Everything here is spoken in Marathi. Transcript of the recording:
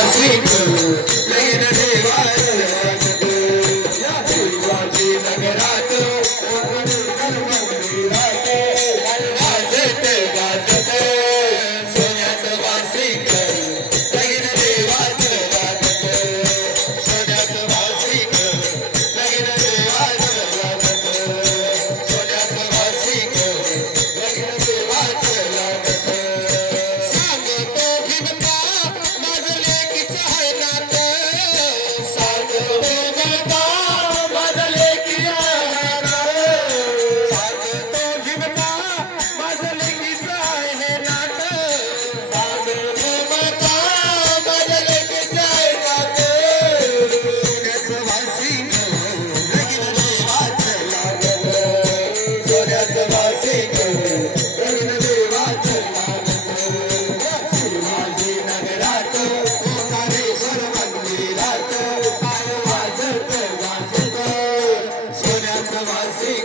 वासिक लगीन देवाचं लागत या शिवाजी नगरात मंदिरात गाजत गाजत सोन्याचं वासिक लगीन देवाचं लागत सोन्याचं वासिक लगीन देवाचं लागत सोन्याचं वासिक लगीन देवाचं लागत सांगतो भीमता माझं लेकीचं आहे नातं सांगतो भीमता माझं लेकीचं आहे नातं सांगतो भीमता माझं लेकीचं आहे नातं सांगतो भीमता माझं लेकीचं आहे नातं सोन्याचं वासिक लगीन देवाचं लागत सोन्याचं वासिक लगीन देवाचं लागत शिवाजी नगरात ओंकारेश्वर मंदिरात वाजत गाजत सोन्याचं वासिक